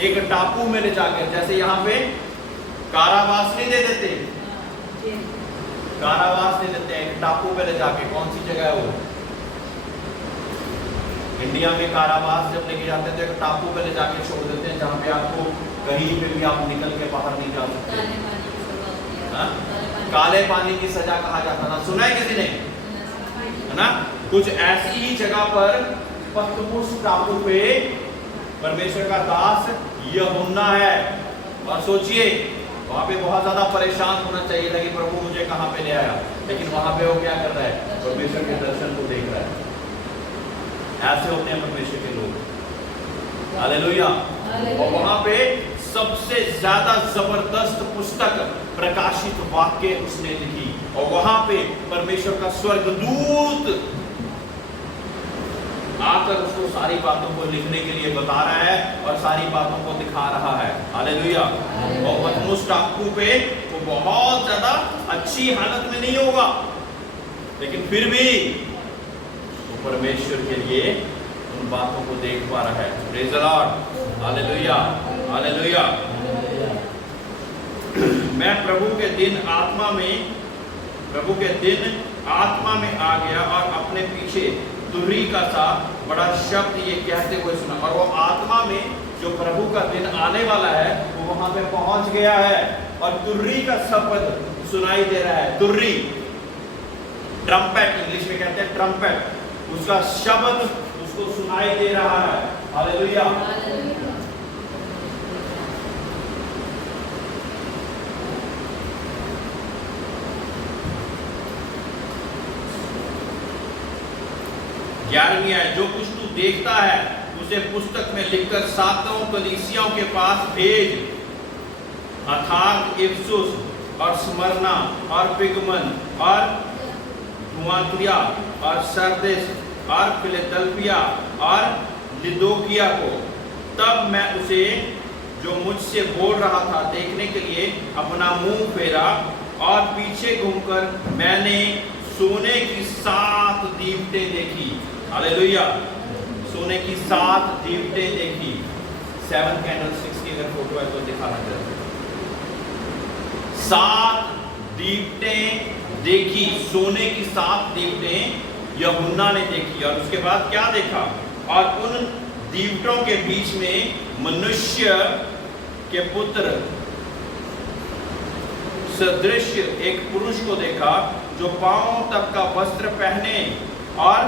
एक टापू में ले जाकर, जैसे यहाँ पे कारावास नहीं दे देते, कारावास नहीं देते, एक टापू पे ले जाके। कौन सी जगह है वो? इंडिया में कारावास जब लेके जाते हैं तो एक टापू पे ले जाके छोड़ देते हैं, जहाँ पे आपको कहीं पे भी आप निकल के बाहर नहीं जा सकते। काले पानी की सजा कहा जाता था, सुना है किसी ने? है ना। कुछ ऐसी ही जगह पर पतमुस टापू पे परमेश्वर का दास यूहन्ना है। और सोचिए, वहां पे बहुत ज्यादा परेशान होना चाहिए था कि प्रभु मुझे कहां पे ले आया, लेकिन वहां पे वो क्या कर रहा है? परमेश्वर के दर्शन को देख रहा है। ऐसे होते हैं परमेश्वर के लोग। हालेलुया। और वहां पे सबसे ज्यादा जबरदस्त पुस्तक प्रकाशित वाक्य उसने लिखी, और वहां पे परमेश्वर का स्वर्गदूत आकर उसको सारी बातों को लिखने के लिए बता रहा है और सारी बातों को दिखा रहा है। हालेलुया। और पतमुस टापू पे वो बहुत ज्यादा अच्छी हालत में नहीं होगा, लेकिन फिर भी वो परमेश्वर के लिए उन बातों को देख पा रहा है। Praise the Lord. Hallelujah, hallelujah. मैं प्रभु के दिन आत्मा में आ गया और अपने पीछे तुर्री का सा बड़ा शब्द ये कहते हुए सुना। और वो आत्मा में जो प्रभु का दिन आने वाला है वो वहां पे पहुंच गया है, और तुर्री का शब्द सुनाई दे रहा है। तुर्री, ट्रम्पेट, इंग्लिश में कहते हैं ट्रम्पेट, उसका शब्द उसको सुनाई दे रहा है। हालेलुया। 11वीं आयत, जो कुछ तू देखता है उसे पुस्तक में लिखकर सातों कलीसियाओं के पास भेज, अर्थात इफिसुस और स्मरना और पिगमन और थुआतिरा और सरदेस और फिलदेल्फिया और लुदोकिया को। तब मैं उसे जो मुझसे बोल रहा था देखने के लिए अपना मुंह फेरा, और पीछे घूमकर मैंने सोने की 7 दीवटें देखी। हालेलुया, सोने की 7 दीवटें देखी। 7 कैंडलस्टिक्स की अगर फोटो है तो दिखाना चाहते हैं। 7 दीवटें देखी, सोने की 7 दीवटें यूहन्ना ने देखी। और उसके बाद क्या देखा? और उन दीवटों के बीच में मनुष्य के पुत्र सदृश एक पुरुष को देखा, जो पांवों तक का वस्त्र पहने और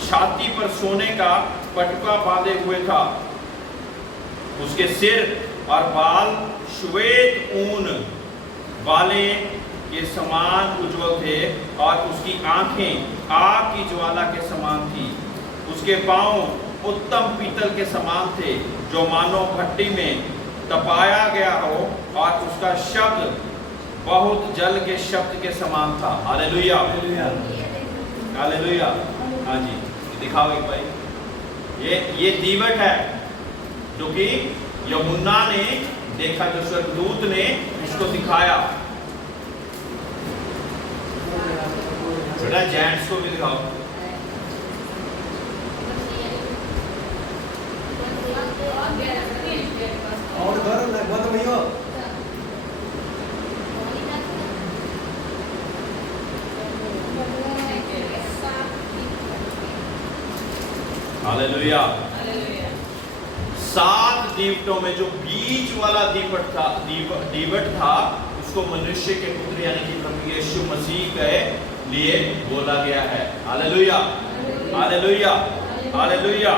छाती पर सोने का पटका बांधे हुए था। उसके सिर और बाल श्वेत ऊन वाले के समान उज्ज्वल थे, और उसकी आंखें आग की ज्वाला के समान थी। उसके पांव उत्तम पीतल के समान थे, जो मानो भट्टी में तपाया गया हो, और उसका शब्द बहुत जल के शब्द के समान था। Hallelujah, hallelujah. हाँ जी, दिखाओ एक भाई। ये दीवट है जो कि यूहन्ना ने देखा, जो स्वर्गदूत ने उसको दिखाया। बेटा जेंट्स को भी दिखाओ। और घर लगभग नहीं हो। हालेलुया। 7 दीवटों में जो बीच वाला दीवट था उसको मनुष्य के पुत्र यानी कि प्रभु यीशु मसीह के लिए बोला गया है। Hallelujah, hallelujah, hallelujah.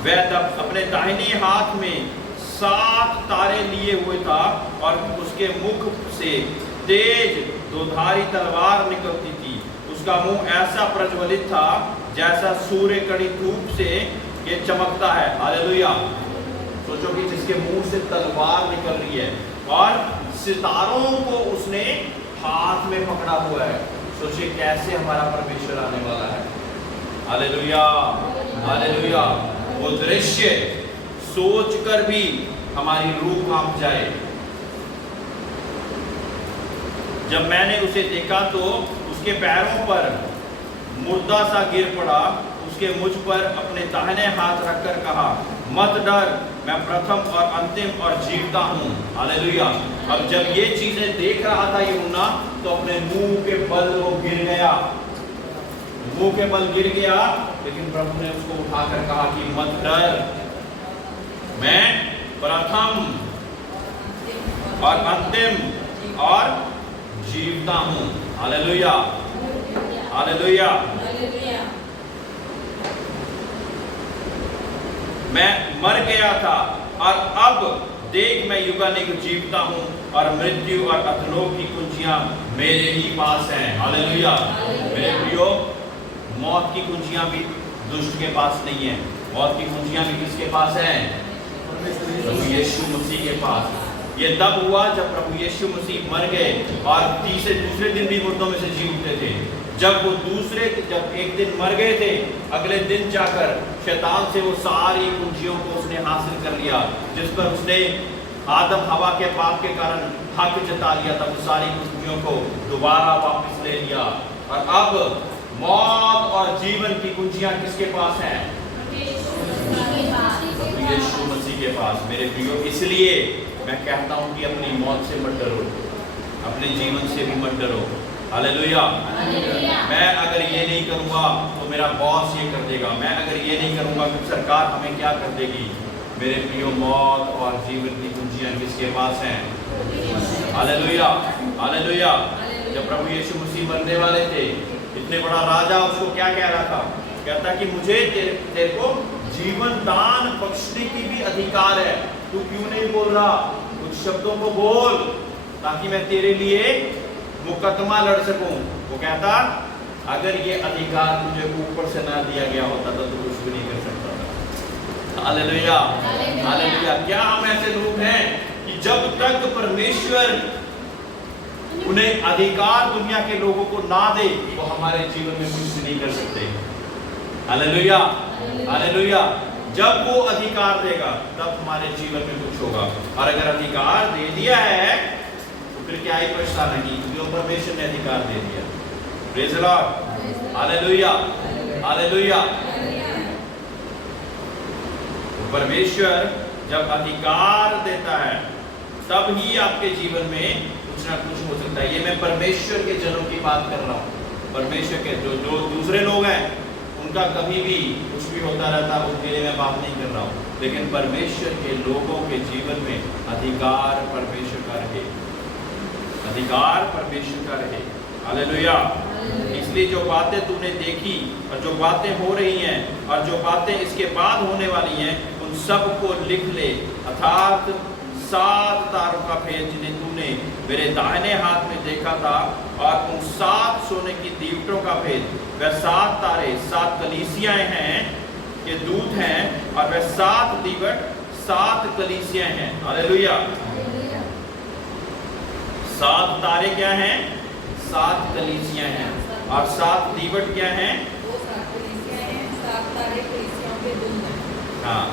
वह तब अपने दाहिने हाथ में 7 तारे लिए हुए था, और उसके मुख से तेज दोधारी तलवार निकलती थी। उसका मुंह ऐसा प्रज्वलित था जैसा सूर्य कड़ी धूप से ये चमकता है। हालेलुया। सोचो कि जिसके मुंह से तलवार निकल रही है, और सितारों को उसने हाथ में पकड़ा हुआ है। सोचिए कैसे हमारा परमेश्वर आने वाला है। Hallelujah, hallelujah. वो दृश्य सोचकर भी हमारी रूह कांप जाए। जब मैंने उसे देखा तो उसके पैरों पर मुर्दा सा गिर पड़ा। उसके मुझ पर अपने दाहिने हाथ रखकर कहा, मत डर, मैं प्रथम और अंतिम और जीवता हूँ। हालेलुया। अब जब ये चीजें देख रहा था यूहन्ना, तो अपने मुंह के बल वो गिर गया, मुंह के बल गिर गया। लेकिन प्रभु ने उसको उठाकर कहा कि मत डर, मैं प्रथम और अंतिम और जीवता हूँ। Hallelujah, hallelujah. मैं मर गया था, और अब देख मैं युगानुयुग जीवता हूँ, और मृत्यु और अधोलोक की कुंजियां मेरे ही पास हैं। हालेलुया। मेरे प्रियो, मौत की कुंजियां भी दुष्ट के पास नहीं है। मौत की कुंजियां भी किसके पास हैं? प्रभु यीशु मसीह के पास। ये तब हुआ जब प्रभु यीशु मसीह मर गए, और दूसरे दिन भी मुर्दों में से जी उठते थे। जब एक दिन मर गए थे, अगले दिन जाकर शैतान से वो सारी कुंजियों को उसने हासिल कर लिया, जिस पर उसने आदम हवा के पाप के कारण हक जता लिया था। वो सारी कुंजियों को दोबारा वापस ले लिया, और अब मौत और जीवन की कुंजियां किसके पास हैं? यीशु मसीह के पास। मेरे प्रियो, इसलिए मैं कहता हूं कि अपनी मौत से मत डरो, अपने जीवन से भी मत डरो। हालेलुया। मैं अगर ये नहीं करूंगा तो मेरा बॉस ये कर देगा, मैं अगर ये नहीं करूंगा तो सरकार हमें क्या कर देगी। मेरे प्रियो, मौत और जीवन की कुंजियां किसके पास हैं? Hallelujah, hallelujah. जब प्रभु यीशु मसीह मरने वाले थे, इतने बड़ा राजा उसको क्या कह रहा था? कहता कि मुझे तेरे को जीवन दान बख्शने की भी अधिकार है, तू क्यों नहीं बोल रहा? कुछ शब्दों को बोल ताकि मैं तेरे लिए मुकदमा लड़ सकूं। वो कहता अगर ये अधिकार तुझे ऊपर से ना दिया गया होता तो तू कुछ भी नहीं कर सकता था। Hallelujah, hallelujah. क्या हम ऐसे लोग हैं कि जब तक परमेश्वर उन्हें अधिकार दुनिया के लोगों को ना दे वो हमारे जीवन में कुछ भी नहीं कर सकते। Hallelujah, hallelujah. जब वो अधिकार देगा तब हमारे जीवन में कुछ होगा। और अगर अधिकार दे दिया है तो फिर क्या ही पछताना की, क्योंकि परमेश्वर ने अधिकार दे दिया। Praise the Lord, hallelujah, hallelujah. परमेश्वर जब अधिकार देता है तब ही आपके जीवन में कुछ ना कुछ हो सकता है। ये मैं परमेश्वर के जनों की बात कर रहा हूँ। परमेश्वर के जो दूसरे लोग हैं उनका कभी भी कुछ भी होता रहता है, उनके लिए मैं बात नहीं कर रहा हूँ। लेकिन परमेश्वर के लोगों के जीवन में अधिकार परमेश्वर का रहे, अधिकार परमेश्वर का रहे। हालेलुया। इसलिए जो बातें तूने देखी और जो बातें हो रही हैं और जो बातें इसके बाद होने वाली हैं उन सब को लिख ले, अर्थात 7 तारों का भेद जिन्हें तूने मेरे दाहिने हाथ में देखा था और उन 7 सोने की दीवटों का भेद। वह 7 तारे 7 कलीसियाएं हैं, ये दूत हैं, और वह 7 दीवट 7 कलीसियाएं हैं। हालेलुया। 7 तारे क्या हैं? 7 कलीसियाएं हैं। और 7 दीवट क्या हैं? वो 7 कलीसियाएं हैं, 7 तारे कलीसियाओं के दूत हैं। हाँ,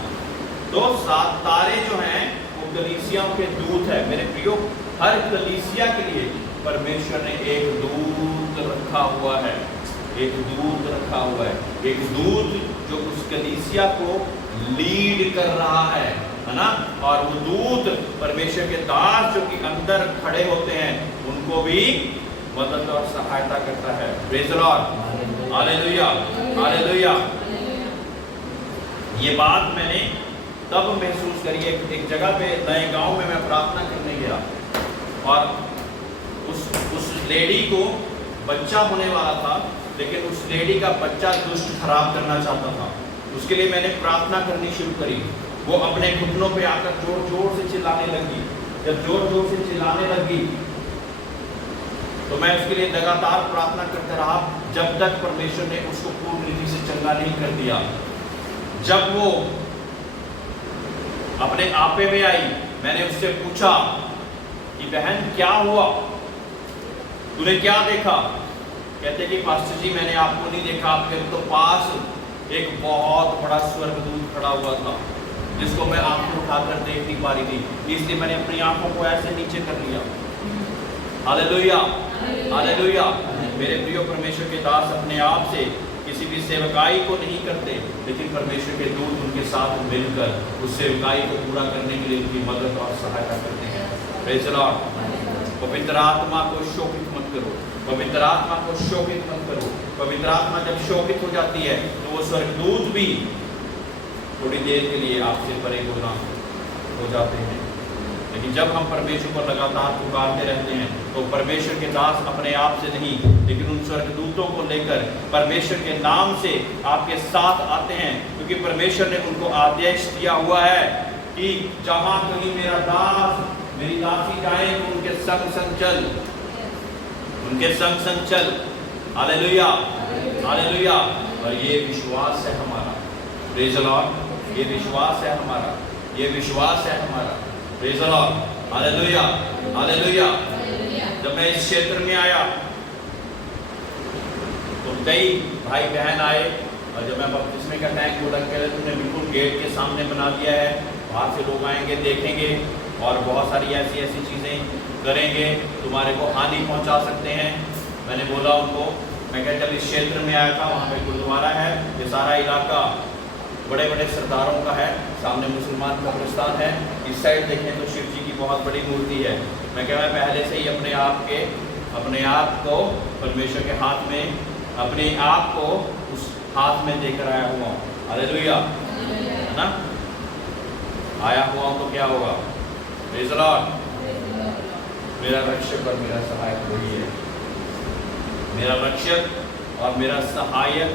तो 7 तारे जो हैं वो कलीसियाओं के दूत है। मेरे प्रियो, हर कलीसिया के लिए परमेश्वर ने एक दूत रखा हुआ है, एक दूत रखा हुआ है, एक दूत जो उस कलीसिया को लीड कर रहा है ना। और वो दूत परमेश्वर के दास जो कि अंदर खड़े होते हैं उनको भी मदद और सहायता करता है। Praise the Lord, hallelujah, hallelujah. ये बात मैंने तब महसूस करी। एक जगह पे नए गांव में मैं प्रार्थना करने गया और उस लेडी को बच्चा होने वाला था, लेकिन उस लेडी का बच्चा दुष्ट खराब करना चाहता था। उसके लिए मैंने प्रार्थना करनी शुरू करी। वो अपने घुटनों पे आकर जोर जोर से चिल्लाने लगी। जब जोर जोर से चिल्लाने लगी तो मैं उसके लिए लगातार प्रार्थना करता रहा जब तक परमेश्वर ने उसको पूर्ण रीति से चंगा नहीं कर दिया। जब वो अपने आपे में आई, मैंने उससे पूछा कि बहन क्या हुआ, तूने क्या देखा? कहते कि पास्टर जी मैंने आपको नहीं देखा, आपके तो पास एक बहुत बड़ा स्वर्गदूत खड़ा हुआ था जिसको मैं आंखें उठाकर देख नहीं पा रही थी, इसलिए मैंने अपनी आंखों को ऐसे नीचे कर लिया। Hallelujah, hallelujah. मेरे प्रिय परमेश्वर के दास अपने आप से किसी भी सेवकाई को नहीं करते, लेकिन परमेश्वर के दूत उनके साथ मिलकर उस सेवकाई को पूरा करने के लिए उनकी मदद और सहायता करते हैं। Praise the Lord. पवित्र आत्मा को शोकित मत करो, पवित्र आत्मा को शोकित मत करो। पवित्र आत्मा जब शोकित हो जाती है तो वो स्वर्गदूत भी थोड़ी देर के लिए आपसे परे हो जाते हैं। लेकिन जब हम परमेश्वर को लगातार पुकारते रहते हैं तो परमेश्वर के दास अपने आप से नहीं, लेकिन उन स्वर्गदूतों को लेकर परमेश्वर के नाम से आपके साथ आते हैं, क्योंकि परमेश्वर ने उनको आदेश दिया हुआ है कि जहां कहीं मेरा दास मेरी दासी जाए तो उनके संग संग चल, उनके संग संग चल। Hallelujah, hallelujah. और ये विश्वास है हमारा। Praise the Lord. ये विश्वास है हमारा, ये विश्वास है हमारा। Praise the Lord. Hallelujah, hallelujah. जब मैं इस क्षेत्र में आया तो कई भाई बहन आए, और जब मैं बपतिस्मे का टैंक बोला कि तुमने बिल्कुल गेट के सामने बना दिया है, बाहर से लोग आएंगे देखेंगे और बहुत सारी ऐसी ऐसी चीज़ें करेंगे, तुम्हारे को हानि पहुंचा सकते हैं। मैंने बोला उनको, मैं क्या जब इस क्षेत्र में आया था वहाँ पे गुरुद्वारा है, ये सारा इलाका बड़े बड़े सरदारों का है, सामने मुसलमान कब्रिस्तान है, इस साइड देखें तो शिव जी की बहुत बड़ी मूर्ति है। मैं क्या, मैं पहले से ही अपने आप को परमेश्वर के हाथ में, अपने आप को उस हाथ में देकर आया हुआ हूँ। हालेलुया, है ना। आया हुआ हूँ तो क्या होगा? Praise the Lord. मेरा रक्षक और मेरा सहायक वही है, मेरा रक्षक और मेरा सहायक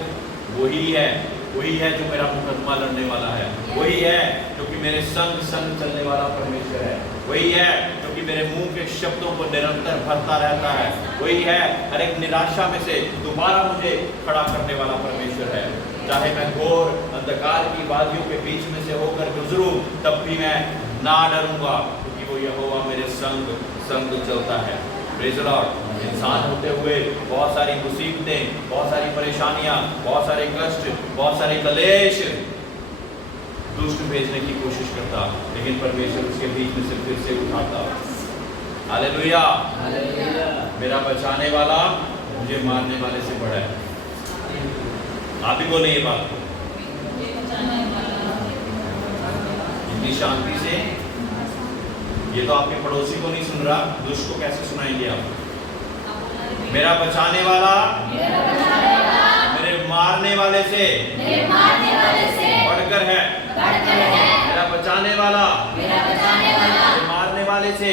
वही है, वही है जो मेरा मुकदमा लड़ने वाला है, वही है जो कि मेरे संग संग चलने वाला परमेश्वर है, वही है जो कि कि मेरे मुंह के शब्दों को निरंतर भरता रहता है। वही है हर एक निराशा में से दोबारा मुझे खड़ा करने वाला परमेश्वर है। चाहे मैं घोर अंधकार की वादियों के बीच में से होकर गुजरूं, तब भी मैं ना डरूंगा, क्योंकि वो यहोवा मेरे संग संग चलता है। Praise the Lord. इंसान होते हुए बहुत सारी मुसीबतें, बहुत सारी परेशानियां, बहुत सारे कष्ट, बहुत सारे कलेश दुष्ट भेजने की कोशिश करता, लेकिन परमेश्वर उसके बीच में से फिर से उठाता। हालेलुया। मेरा बचाने वाला मुझे मारने वाले से बड़ा है। आप ही बोले ये बात इतनी शांति से। ये तो आपके पड़ोसी को नहीं सुन रहा, दुष्ट को कैसे सुनाएंगे आप? मेरा बचाने वाला मेरे मारने वाले से बढ़कर है। मेरा बचाने वाला मेरे मारने वाले से